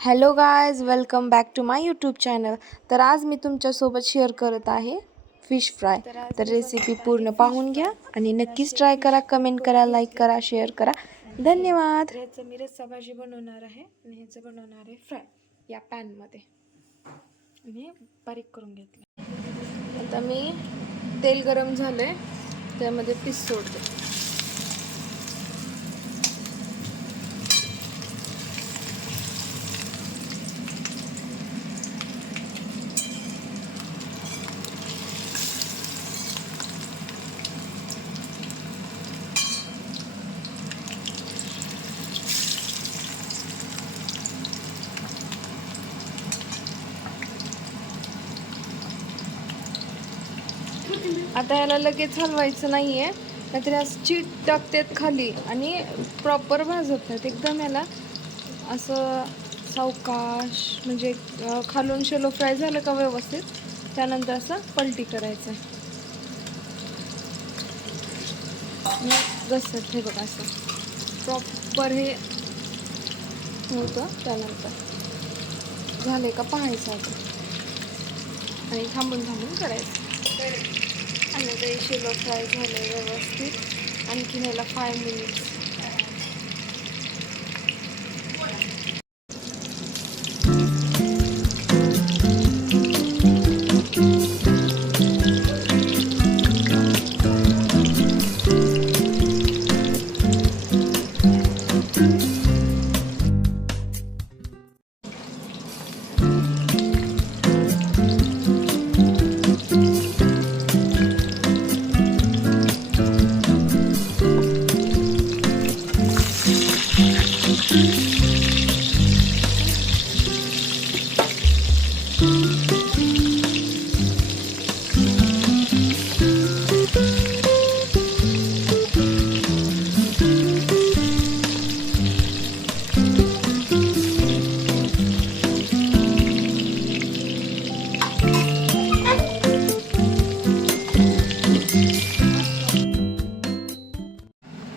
Hello guys, welcome back to my YouTube channel. तर आज मी तुमच्यासोबत शेअर करत आहे फिश फ्राय. तर रेसिपी पूर्ण पाहून घ्या आणि नक्कीच ट्राय करा, कमेंट करा, लाईक करा, शेअर करा. धन्यवाद. ह्याचं मी रस्सा भाजी बनवणार आहे आणि ह्याचं बनवणार आहे फ्राय या पॅनमध्ये. आणि बारीक करून घेतलं. आता मी तेल गरम झालंय, त्यामध्ये पीस सोडते. आता याला लगेच हलवायचं नाही आहे, नाहीतर असं चीट टाकतात खाली आणि प्रॉपर भाजत नाहीत. एकदम याला असं सावकाश, म्हणजे खालून शेलो फ्राय झालं का व्यवस्थित, त्यानंतर असं पलटी करायचं. जसं हे बघा, असं प्रॉपर हे होतं. त्यानंतर झाले का पाहायचं आता आणि थांबून थांबून करायचं. आणि ते शेलो फ्राय झालं व्यवस्थित. आणखीन याला 5 मिनिट्स.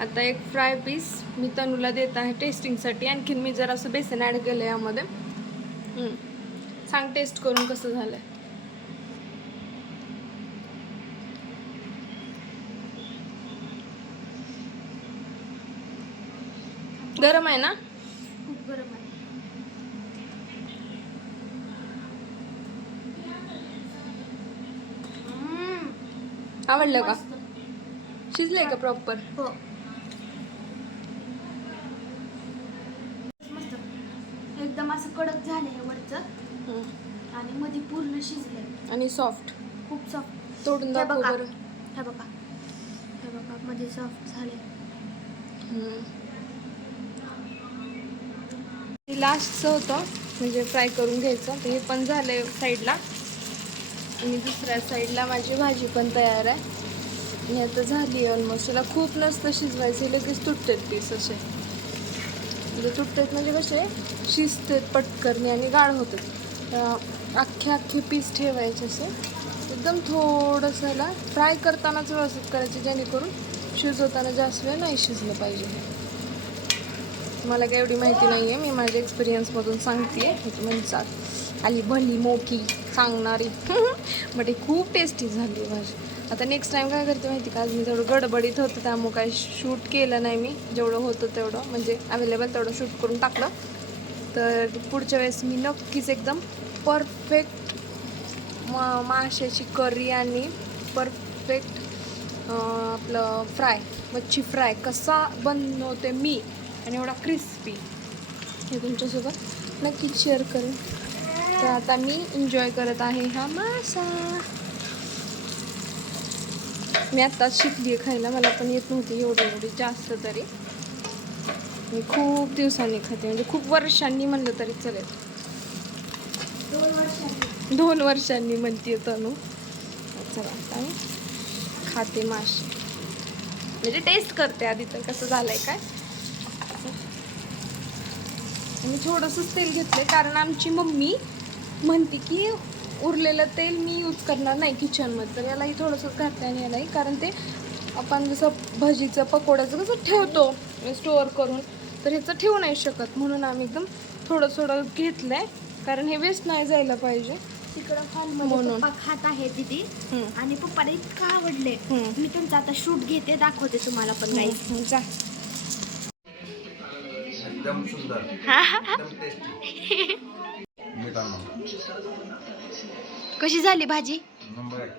आता एक फ्राय पीस मी तनूला देत आहे टेस्टिंगसाठी. आणखीन मी जरा असं बेसन ॲड केलं यामध्ये. सांग टेस्ट करून कसं झालंय. गरम आहे ना? खूप गरम आहे. आवडलं का? शिजलंय का प्रॉपर? हो, मस्त. एकदम असं कडक झालंय वरचं आणि मध्ये पूर्ण शिजलंय आणि सॉफ्ट, खूप सॉफ्ट. तोडून दाखव बरं. हे बघा, हे बघा, मध्ये सॉफ्ट झाले. लास्टचं होतं म्हणजे फ्राय करून घ्यायचं. हे पण झालंय साईडला आणि दुसऱ्या साईडला माझी भाजी पण तयार आहे. आणि आता झाली ऑलमोस्ट. त्याला खूप नसतं शिजवायचं, लगेच तुटतात पीस असे. म्हणजे तुटतात म्हणजे कसे शिजतात पटकरणी आणि गाळ होतात. अख्खे पीस ठेवायचे असे एकदम थोडंसं. याला फ्राय करतानाच व्यवस्थित करायचे, जेणेकरून शिजवताना जास्त वेळ नाही शिजलं पाहिजे. मला काही एवढी माहिती नाही आहे, मी माझ्या एक्सपिरियन्समधून सांगते आहे. म्हणतात आली भली मोठी सांगणारी. बट हे खूप टेस्टी झाली भाजी. आता नेक्स्ट टाईम काय करते माहिती का, आज मी तेवढं गडबडीत होतं त्यामुळे काही शूट केलं नाही मी. जेवढं होतं तेवढं म्हणजे अवेलेबल तेवढं शूट करून टाकलं. तर पुढच्या वेळेस मी नक्कीच एकदम परफेक्ट माशाची करी आणि परफेक्ट आपलं फ्राय, मच्छी फ्राय कसा बनवते मी आणि एवढा क्रिस्पी, हे तुमच्यासोबत नक्कीच शेअर करेन. तर आता मी एन्जॉय करत आहे हा मासा. मी आत्ताच शिकली आहे खायला, मला पण येत नव्हती एवढी जास्त. तरी मी खूप दिवसांनी खाते, म्हणजे खूप वर्षांनी म्हणलं तरी चालेल. 2 वर्षांनी म्हणते तनू. चला आता मी खाते मासे, म्हणजे टेस्ट करते आधी तर कसं झालंय काय. मी थोडंसंच तेल घेतलं, कारण आमची मम्मी म्हणते की उरलेलं तेल मी यूज करणार नाही किचनमध्ये. तर यालाही थोडंसंच घातलं आणि यालाही, कारण ते आपण जसं भजीचं पकोड्याचं कसं ठेवतो स्टोअर करून, तर ह्याचं ठेवू नाही शकत. म्हणून आम्ही एकदम थोडं थोडं घेतलंय कारण हे वेस्ट नाही जायला पाहिजे. तिकडं हॉलमध्ये म्हणून. पप्पा खात आहे तिथे हम्म. आणि पप्पाला इतकं आवडले. हम्म. मी त्यांचा आता शूट घेते, दाखवते तुम्हाला पण नाही. जा. एकदम सुंदर, एकदम टेस्टी. मीठ आणा. कशी झाली भाजी? नंबर 1.